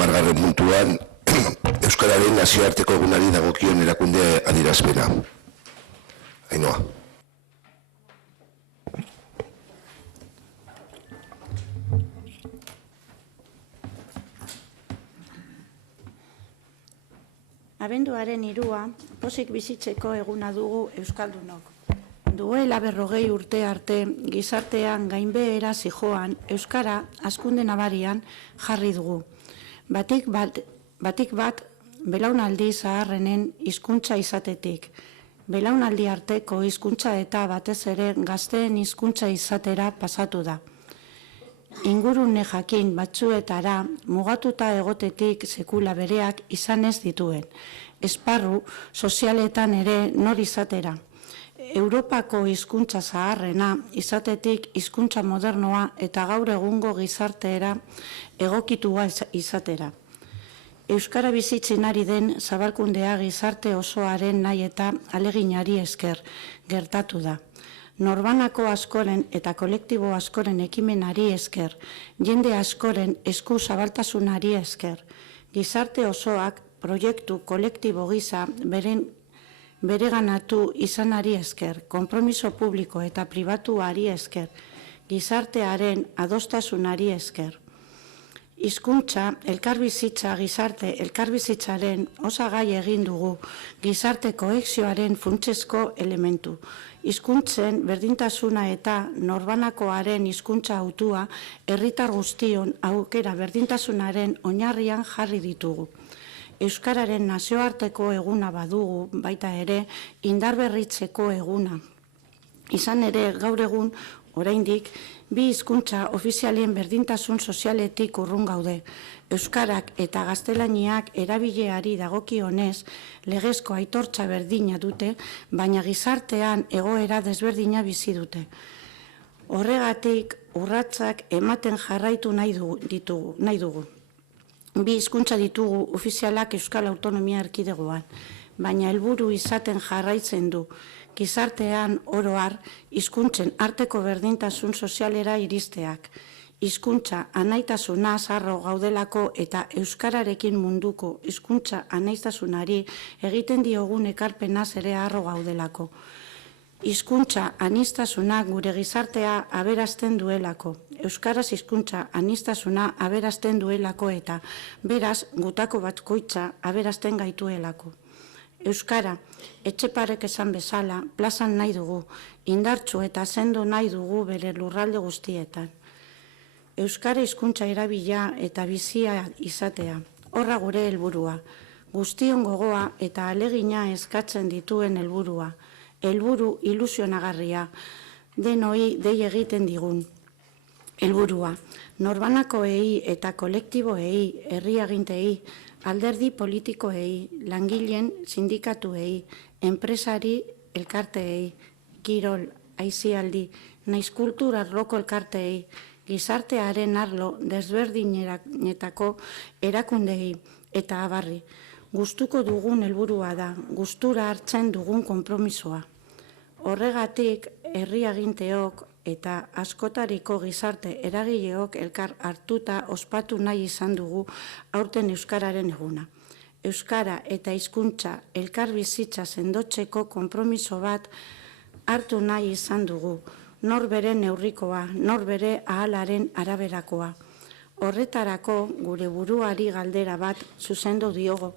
10. puntuan, Euskararen nazioarteko egunari dagokion erakunde adierazpena. Ainhoa. Abenduaren 3 pozik bizitzeko eguna dugu Euskaldunok. Duela 40 urte arte gizartean gainbehera zijoan Euskara hazkunde nabarian jarri dugu. Batik bat belaunaldi zaharrenen hizkuntza izatetik. Belaunaldi arteko hizkuntza eta batez ere gazteen hizkuntza izatera pasatu da. Ingurune jakin batzuetara mugatuta egotetik sekula bereak izan ez dituen. Esparru sozialetan ere nor izatera. Europako hizkuntza zaharrena izatetik hizkuntza modernoa eta gaur egungo gizarteera egokitua izatera. Euskara bizitzen ari den zabalkundea gizarte osoaren nahi eta aleginari esker gertatu da. Norbanako askoren eta kolektibo askoren ekimenari esker, jende askoren esku zabaltasunari esker, gizarte osoak proiektu kolektibo gisa bereganatu izanari esker, konpromiso publiko eta pribatuari esker, gizartearen adostasunari esker. Hizkuntza, elkarbizitza, gizarte, elkarbizitzaren osagai egin dugu gizarte kohesioaren funtsezko elementu. Hizkuntzen berdintasuna eta norbanakoaren hizkuntza hautua herritar guztion aukera berdintasunaren oinarrian jarri ditugu. Euskararen nazioarteko eguna badugu, baita ere indarberritzeko eguna. Izan ere gaur egun oraindik bi hizkuntza ofizialien berdintasun sozialetik urrun gaude. Euskarak eta gaztelaniak erabileari dagokionez legezko aitortza berdina dute, baina gizartean egoera desberdina bizi dute. Horregatik urratsak ematen jarraitu nahi dugu. Bi hizkuntza ditugu ofizialak Euskal Autonomia Erkidegoan, baina helburu izaten jarraitzen du. Gizartean oro har hizkuntzen arteko berdintasun sozialera iristeak. Hizkuntza anaitasuna zarro gaudelako eta euskararekin munduko hizkuntza anaistasunari egiten diogun ekarpenaz ere harro gaudelako. Hizkuntza aniztasuna gure gizartea aberazten duelako. Euskaraz hizkuntza aniztasuna aberazten duelako eta beraz gutako batkoitza aberazten gaituelako. Euskara, etxeparek esan bezala, plazan nahi dugu, indartsu eta sendo nahi dugu bere lurralde guztietan. Euskara hizkuntza erabila eta bizia izatea, horra gure helburua, guztion gogoa eta alegina eskatzen dituen helburua, helburu ilusionagarria, denoi dei egiten digun. Helburua, norbanakoei eta kolektiboei, herriagintei, alderdi politikoei, langileen sindikatuei, enpresari elkarteei, kirol, aisialdi, naiz kultura arloko elkarteei, gizartearen arlo desberdinetako erakundei eta abarri. Gustuko dugun helburua da, gustura hartzen dugun konpromisoa. Horregatik, herriaginteok eta askotariko gizarte eragileok elkar hartuta ospatu nahi izan dugu aurten Euskararen eguna. Euskara eta hizkuntza elkar bizitza sendotzeko konpromiso bat hartu nahi izan dugu, nor bere neurrikoa, nor bere ahalaren araberakoa. Horretarako gure buruari galdera bat zuzendu diogo,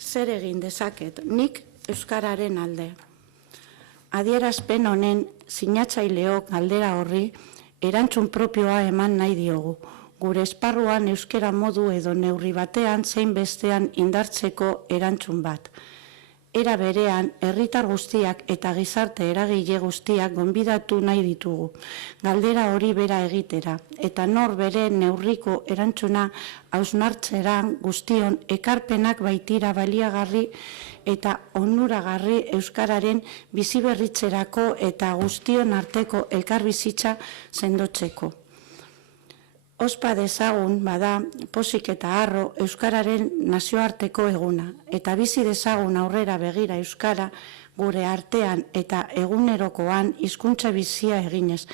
zer egin dezaket, nik Euskararen alde. Adierazpen honen sinatzaileok galdera horri erantzun propioa eman nahi diogu. Gure esparruan euskera modu edo neurri batean zein bestean indartzeko erantzun bat. Era berean, herritar guztiak eta gizarte eragile guztiak gonbidatu nahi ditugu. Galdera hori bera egitera, eta nor bere neurriko erantzuna hausnartzera guztion ekarpenak baitira baliagarri eta onuragarri euskararen biziberritzerako eta guztion arteko elkarbizitza sendotzeko. Ospa dezagun bada pozik eta harro euskararen nazioarteko eguna eta bizi dezagun aurrera begira euskara gure artean eta egunerokoan hizkuntza bizia eginez.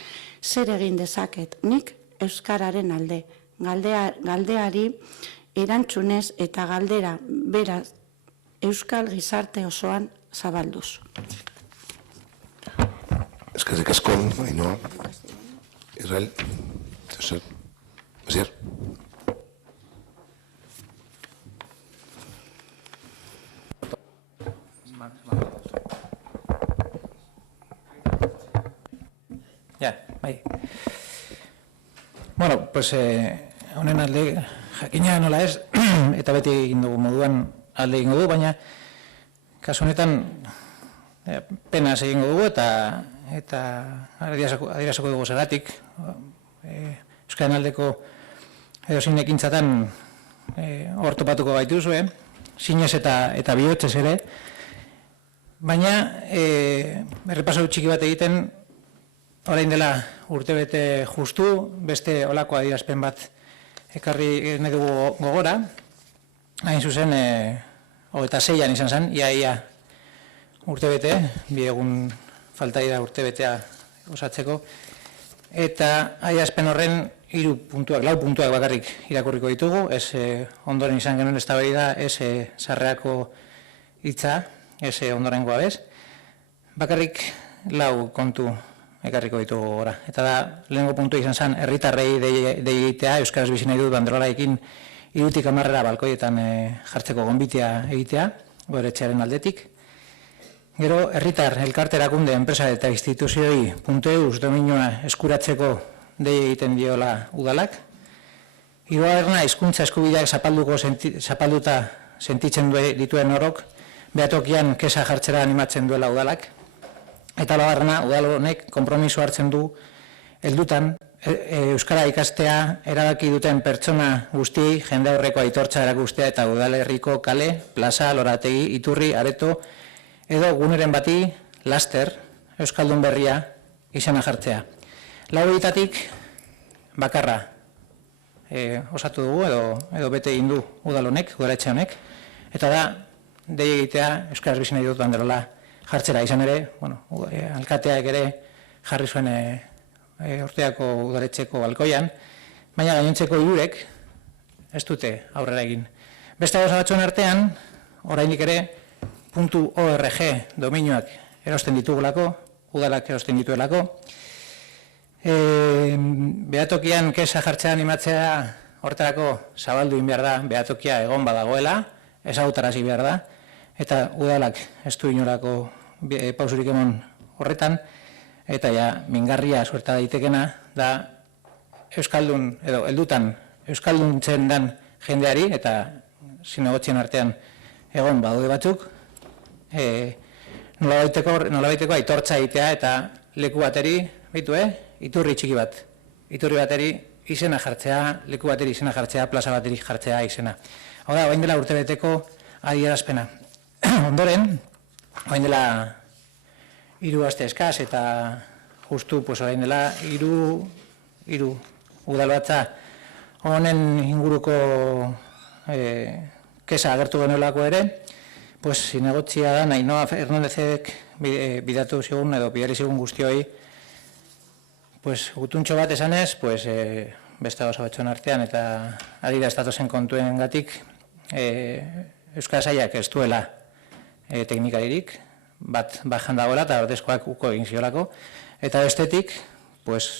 Zer egin dezaket? Nik euskararen alde. Galdeari erantzunez eta galdera beraz euskal gizarte osoan zabalduz. Eskerrik asko, Ainhoa. Israel. Asier. Bai. Bueno, pues honen alde jakina nola ez, eta beti egin dugu moduan alde egingo du, baina kasu honetan penaz egingo dugu eta adieraziko dugu zergatik. Euskaren aldeko edozein ekintzatan hor topatuko gaituzue, sinez eta bihotzez ere, baina errepaso txiki bat egiten orain dela urtebete justu, beste olako adierazpen bat ekarri nahi dugu gogora, hain zuzen 26an izan zen, ia urtebete, bi egun falta dira urtebetea osatzeko, eta adierazpen horren 4 puntuak bakarrik irakurriko ditugu, ez ondoren izan genuen eztabaida, ez sarreako hitza, ez ondorengoa bez, bakarrik 4 kontu ekarriko ditugu gora. Eta da, lehenengo puntua izan zen, herritarrei egitea, euskaraz bizi nahi dut bandrolarekin 3 tik 10 balkoietan jartzeko gonbitea egitea, goeretxearen aldetik. Gero, herritar, elkarte, erakunde, enpresa eta instituzioi.eus dominioa eskuratzeko dei egiten diola udalak. Hirugarrena, hizkuntza eskubideak zapalduta sentitzen dituen orok, behatokian kesa jartzera animatzen duela udalak. Eta laugarrena, udal honek konpromiso hartzen du heldutan euskara ikastea erabaki duten pertsona guztiei jende aurreko aitortza erakustea eta udalerriko kale, plaza, lorategi, iturri, areto edo guneren bati laster euskaldun berria izena jartzea. 4 horietatik bakarra osatu dugu edo bete egin du udal honek, udaletxe honek, eta da dei egitea euskaraz bizi nahi dut banderola jartzera izan ere, alkateak ere jarri zuen urteako udaletxeko balkoian, baina gainontzeko 3 ez dute aurrera egin. Beste gauza batzuen artean, oraindik ere .org dominioak erosten ditugulako, udalak erosten dituelako, behatokian kesa jartzea animatzea horretarako zabaldu behar da, behatokia egon badagoela, ezagutarazi behar da, eta udalak ez du inolako pausurik emon horretan, eta mingarria suerta daitekena da euskaldun, edo heldutan euskalduntzen dan jendeari, eta zinegotzien artean egon badaude batzuk, nolabaiteko aitortza egitea eta leku bateri, iturri txiki bat, iturri bateri izena jartzea, leku bateri izena jartzea, plaza bateri jartzea izena. Hau da, orain dela urtebeteko adierazpena. Ondoren, orain dela 3 aste eskaz eta justu orain dela 3 udalbatza honen inguruko kesa agertu genuelako ere, zinegotzia da, Ainhoa Hernandezek bidatu zigun edo bidari zigun guztioi gutuntxo bat esanez, beste gauza batzuen artean eta adira estatozen kontuen gatik Euskara Sailak ez duela teknikaririk, bat bajan dagoela eta ordezkoak uko egin ziolako, eta bestetik,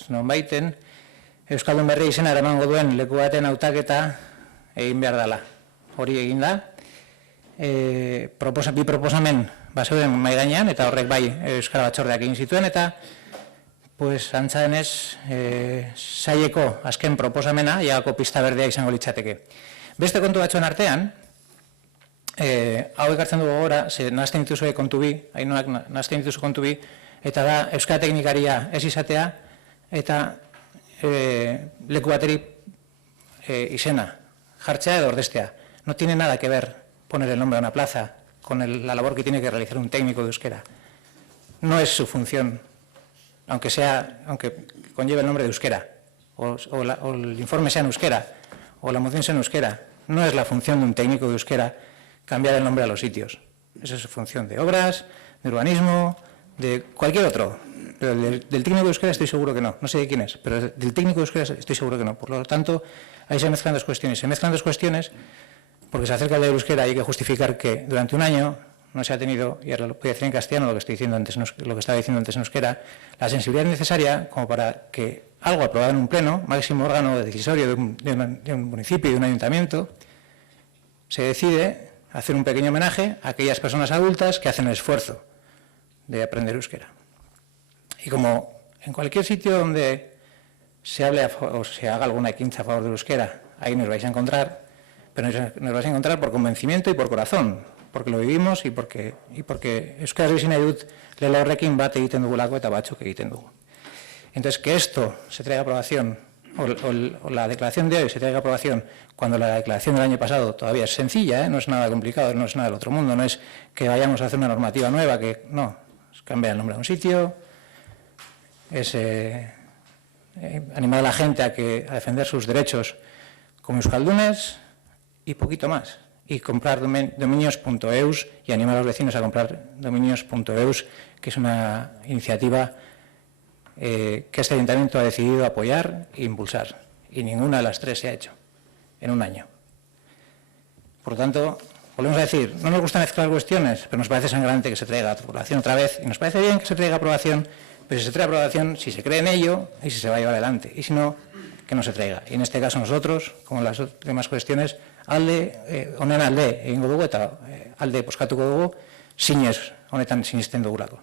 nonbaiten Euskaldun berri izena eramango duen leku baten hautaketa egin behar dela. Hori egin da, bi proposamen bazeuden mahai gainean, eta horrek bai Euskara Batzordeak egin zituen, eta antza denez, saileko azken proposamena, iagako pista berdea izango litzateke. Beste kontu batzuen artean, hau ekartzen dugu gora, nazten dituzue kontu bi, Ainhoak nazten dituzu kontu bi, eta da Euskara teknikaria ez izatea, eta leku bateri izena, jartzea edo ordeztea. No tiene nada que ver poner el nombre a una plaza con la labor que tiene que realizar un técnico de euskera. No es su función, aunque conlleve el nombre de euskera, o el informe sea en euskera, o la moción sea en euskera. No es la función de un técnico de euskera cambiar el nombre a los sitios. Esa es su función de obras, de urbanismo, de cualquier otro, pero del técnico de euskera estoy seguro que no. No sé de quién es, pero del técnico de euskera estoy seguro que no. Por lo tanto, ahí se mezclan dos cuestiones. Se mezclan dos cuestiones porque se acerca el de euskera y hay que justificar que durante un año no se ha tenido, y ahora lo voy a decir en castellano, lo que estaba diciendo antes en euskera, la sensibilidad necesaria como para que algo aprobado en un pleno, máximo órgano decisorio de un municipio y de un ayuntamiento, se decide hacer un pequeño homenaje a aquellas personas adultas que hacen el esfuerzo de aprender euskera. Y como en cualquier sitio donde se hable o se haga alguna quincha a favor del euskera, ahí nos vais a encontrar, pero nos vais a encontrar por convencimiento y por corazón, porque lo vivimos y porque euskaraz bizi nahi dut lelo horrekin bat egiten dugulako eta batzuk egiten dugu. Entonces, que esto se traiga a aprobación, o la declaración de hoy se traiga a aprobación, cuando la declaración del año pasado todavía es sencilla, no es nada complicado, no es nada del otro mundo, no es que vayamos a hacer una normativa nueva, que no, es cambiar el nombre de un sitio, es animar a la gente a defender sus derechos como euskaldunes y poquito más. Y comprar dominios.eus y animar a los vecinos a comprar dominios.eus, que es una iniciativa que este ayuntamiento ha decidido apoyar e impulsar. Y ninguna de las tres se ha hecho en un año. Por lo tanto, volvemos a decir, no nos gusta mezclar cuestiones, pero nos parece sangrante que se traiga a aprobación otra vez, y nos parece bien que se traiga a aprobación, pero si se trae a aprobación, si se cree en ello y si se va a llevar adelante, y si no, que no se traiga. Y en este caso nosotros, como en las demás cuestiones, honen alde egingo dugu eta alde bozkatuko dugu, zinez honetan sinisten dugulako.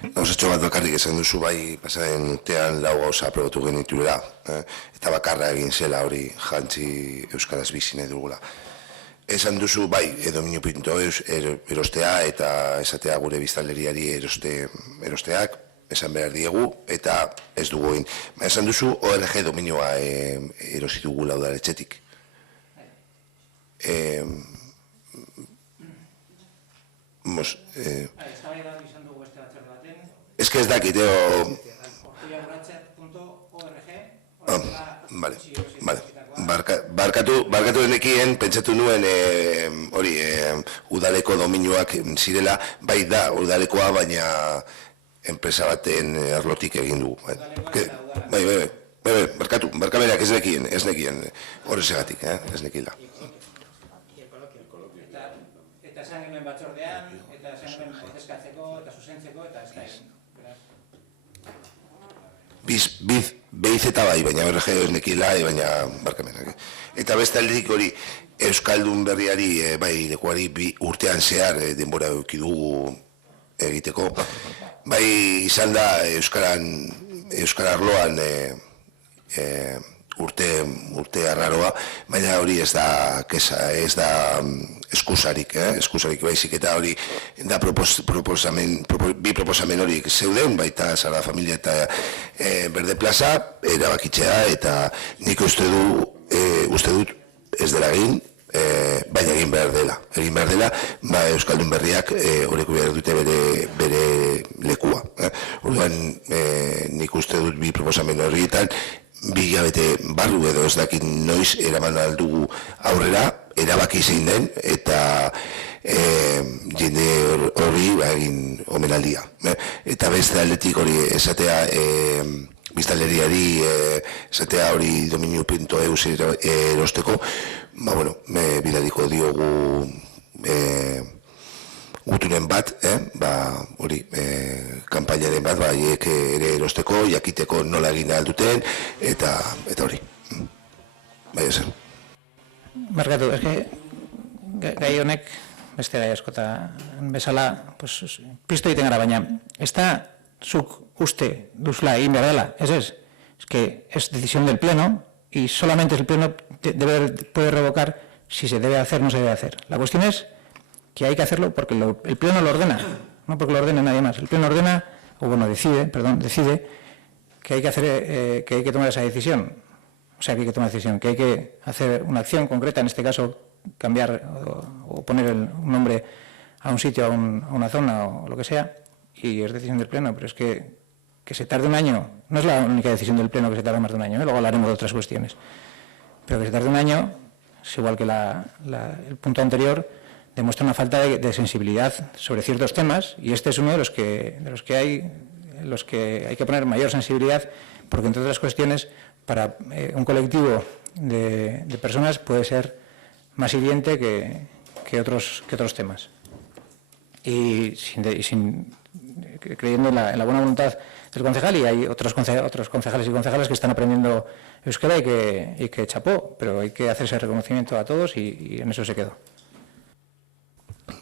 Gauzatxo bat bakarrik esan duzu bai pasaren urtean lau gauza aprobatu genituela, eta bakarra egin zela hori jantzi euskaraz bizi nahi dugula. Esan duzu bai dominio.eus erostea eta esatea gure biztanleriari erosteak, esan behar diegu, eta ez dugu egin. Esan duzu ORG dominioa erosi dugula udaletxetik. Ez que ez dakit, barkatu denekien, pentsatu nuen hori udaleko dominioak zirela, bai da udalekoa, baina enpresa baten arlotik egin dugu. Barkamenak ez nekien horrezegatik, ez nekila. Eta esan genuen batzordean, eta esan genuen ordezkatzeko, eta zuzentzeko, eta ez da egin. Behiz eta bai, baina berrege ez nekila, baina barkamenak. Eta beste aldetik hori, Euskaldun berriari, bai, lekuari urtean zehar denbora dugu egiteko. Bai, izan da Euskara arloan urte arraroa, baina hori ez da eskusarik baizik, eta hori da bi proposamen horiek zeuden, baita Sagrada Familia eta Berde Plaza, erabakitzea, eta nik uste dut ez dela egin, baina egin behar dela, Euskaldun berriak horreko behar dute bere lekua. Orduan, nik uste dut bi proposamen horietan, bi hilabete barru edo ez dakit noiz eraman aldugu aurrera, erabaki zein den, eta jende hori egin omenaldia. Eta beste aldetik hori esatea biztanleriari, esatea hori dominio.eus erosteko, bidaliko diogu gutunen bat, hori, kanpainaren bat, haiek ere erosteko, jakiteko nola egin alduten, eta hori. Bai, esan. Markatu, gai honek, beste gai askotan bezala, piztu egiten gara, baina, ez da zuk uste duzula egin behar dela, ez? Es que es decisión del Pleno, y solamente el Pleno puede revocar si se debe hacer o no se debe hacer. La cuestión es que hay que hacerlo porque el Pleno lo ordena, no porque lo ordene nadie más. El Pleno ordena, decide que hay que tomar esa decisión. O sea, que hay que tomar decisión, que hay que hacer una acción concreta, en este caso, cambiar o poner un nombre a un sitio, a una zona o lo que sea, y es decisión del Pleno, pero es que se tarde un año, no es la única decisión del Pleno que se tarda más de un año, luego hablaremos de otras cuestiones, pero que se tarde un año, es igual que el punto anterior, demuestra una falta de sensibilidad sobre ciertos temas, y este es uno de los que hay que poner mayor sensibilidad, porque entre otras cuestiones, para un colectivo de personas puede ser más hiriente que otros temas. Y creyendo en la buena voluntad del concejal, y hay otros concejales y concejalas que están aprendiendo euskera y que chapó, pero hay que hacer ese reconocimiento a todos y en eso se quedó.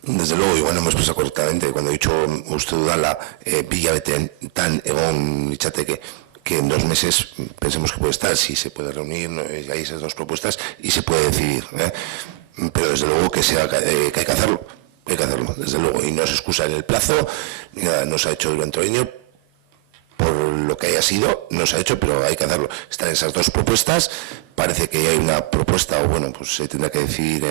Desde luego, igual no hemos pensado correctamente. Cuando he dicho usted dudala, bilabeten tan egon litzateke, que en 2 meses pensemos que puede estar, si se puede reunir, hay esas 2 propuestas y se puede decidir. Pero desde luego que hay que hacerlo, desde luego, y no se excusa en el plazo, ni nada, no se ha hecho durante el año, por lo que haya sido, no se ha hecho, pero hay que hacerlo. Están esas 2 propuestas, parece que hay una propuesta, o bueno, pues se tendrá que decir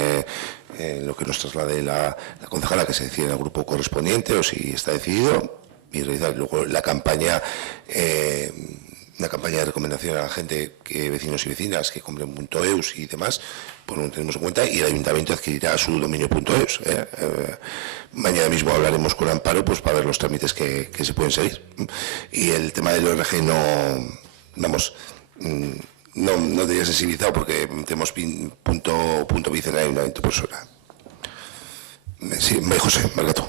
lo que nos traslade la concejala, que se decide en el grupo correspondiente, o si está decidido, y realizar luego la campaña de recomendación a la gente, vecinos y vecinas, que compren .eus y demás, pues lo tenemos en cuenta, y el ayuntamiento adquirirá su dominio .eus. Mañana mismo hablaremos con Amparo, pues para ver los trámites que se pueden seguir. Y el tema del ORG no debería sensibilizado, porque tenemos punto vice en el ayuntamiento por hora. Sí, José, Margato.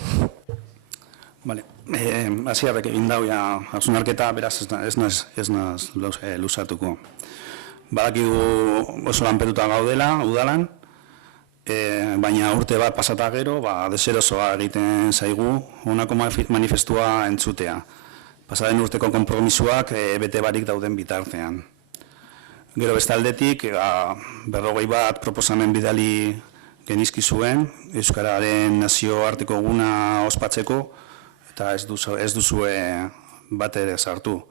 Vale, hasierrek egin dau ja hausnarketa, beraz ez naz luzatuko. Badakigu oso lanpetuta gaudela, udalan, baina urte bat pasata gero, deserosoa egiten zaigu honako manifestua entzutea. Pasaren urteko konpromisoak bete barik dauden bitartean. Gero bestaldetik, 41 proposamen bidali genizki zuen, Euskararen nazioarteko eguna ospatzeko, eta ez duzue bat ere sartu.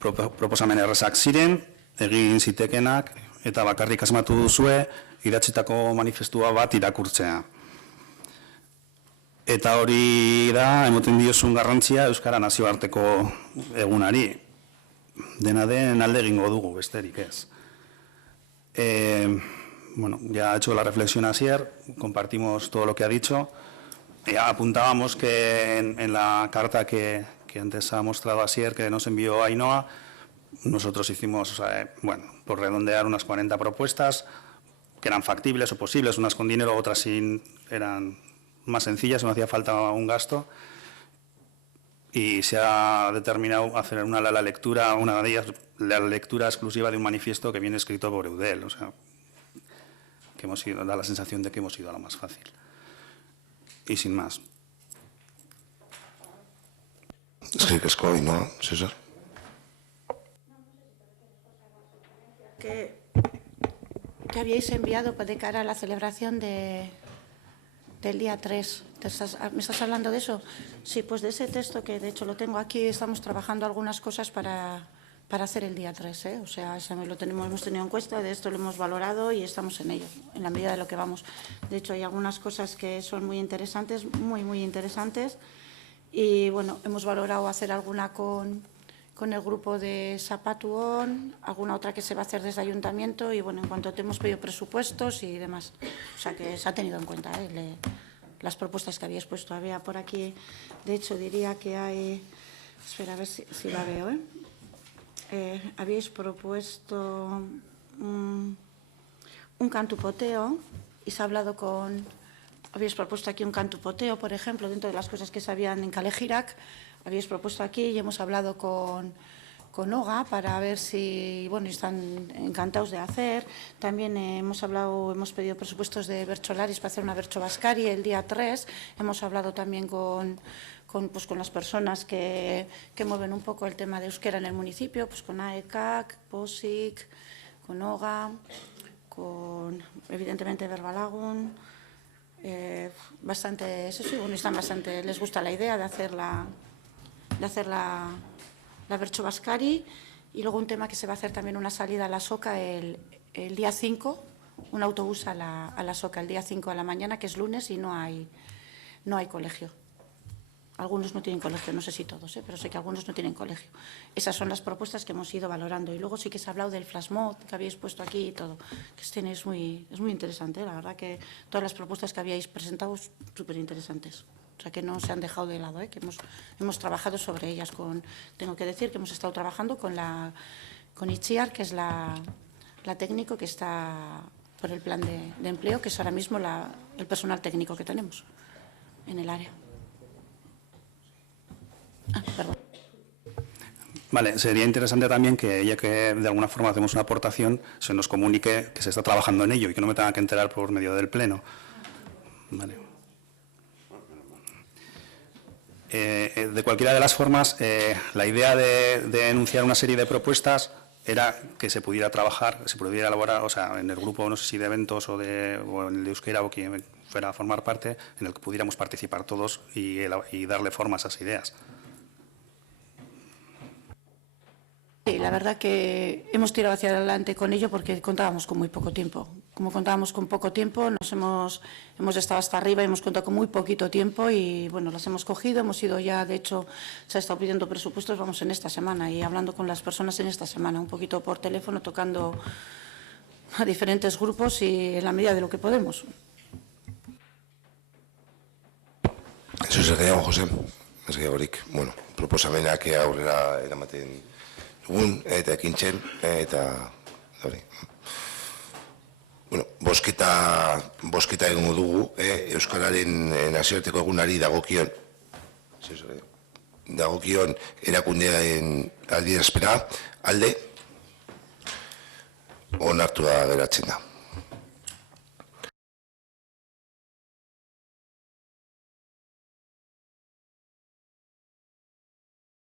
Proposamen errazak ziren, egin zitekenak, eta bakarrik asmatu duzue, idatzitako manifestua bat irakurtzea. Eta hori da, emoten diozun garrantzia Euskara nazioarteko egunari. Dena den alde egingo dugu, besterik ez. Bueno, ya ha hecho la reflexión Asier, compartimos todo lo que ha dicho. Ya apuntábamos que en la carta que antes ha mostrado Asier, que nos envió Ainhoa, nosotros hicimos, bueno, por redondear, unas 40 propuestas que eran factibles o posibles, unas con dinero, otras eran más sencillas, no hacía falta un gasto. Y se ha determinado hacer una de ellas, la lectura exclusiva de un manifiesto que viene escrito por Eudel, o sea, que da la sensación de que hemos ido a lo más fácil. Y sin más. Eskerrik asko, Ainhoa, César. Que habíais enviado de cara a la celebración del día 3. ¿Me estás hablando de eso? Sí, pues de ese texto, que de hecho lo tengo aquí, estamos trabajando algunas cosas para hacer el día 3, O sea, hemos tenido en cuenta, de esto lo hemos valorado y estamos en ello, en la medida de lo que vamos. De hecho, hay algunas cosas que son muy interesantes, muy interesantes, y bueno, hemos valorado hacer alguna con el grupo de Zapatuón, alguna otra que se va a hacer desde Ayuntamiento, y bueno, en cuanto te hemos pedido presupuestos y demás. O sea, que se ha tenido en cuenta, las propuestas que habíais puesto. Había por aquí, de hecho, diría que hay... Espera, a ver si la veo, habíais propuesto un cantupoteo, y se ha hablado habíais propuesto aquí un cantupoteo, por ejemplo, dentro de las cosas que se habían en Calejirac, habíais propuesto aquí, y hemos hablado con OGA para ver si, bueno, están encantados de hacer. También hemos pedido presupuestos de Bercholaris para hacer una Berchovascari el día 3. Hemos hablado también con las personas que mueven un poco el tema de euskera en el municipio, pues con AECAC, POSIC, con OGA, con, evidentemente, Berbalagun. Bastante, eso sí, bueno, les gusta la idea de hacer la Berchovascari, y luego un tema que se va a hacer también, una salida a la Soca el día 5, un autobús a la Soca el día 5 a la mañana, que es lunes y no hay colegio. algunos no tienen colegio, no sé si todos, pero sé que algunos no tienen colegio. Esas son las propuestas que hemos ido valorando. Y luego sí que se ha hablado del flash mob que habéis puesto aquí y todo, que es muy interesante, la verdad que todas las propuestas que habíais presentado súper interesantes. O sea, que no se han dejado de lado, que hemos trabajado sobre ellas. Tengo que decir que hemos estado trabajando con Itziar, que es la técnico que está por el plan de empleo, que es ahora mismo el personal técnico que tenemos en el área. Perdón. Vale, sería interesante también que, ya que de alguna forma hacemos una aportación, se nos comunique que se está trabajando en ello y que no me tenga que enterar por medio del Pleno. Vale. De cualquiera de las formas, la idea de enunciar una serie de propuestas era que se pudiera trabajar, se pudiera elaborar, o sea, en el grupo, no sé si de eventos o en el de euskera o quien fuera a formar parte, en el que pudiéramos participar todos y darle forma a esas ideas. Sí, la verdad que hemos tirado hacia adelante con ello porque contábamos con muy poco tiempo. Como contábamos con poco tiempo, hemos estado hasta arriba y hemos contado con muy poquito tiempo y, bueno, las hemos cogido, hemos ido ya, de hecho, se ha estado pidiendo presupuestos, vamos en esta semana y hablando con las personas en esta semana, un poquito por teléfono, tocando a diferentes grupos y en la medida de lo que podemos. Eso sería, José, ez gehiagorik, bueno, proposamenak aurrera eramaten dugun, eta ekintzen, eta hori. Bueno, bosketa egingo dugu, Euskararen nazioarteko egunari dagokion erakundearen adierazpena alde onartua geratzen da.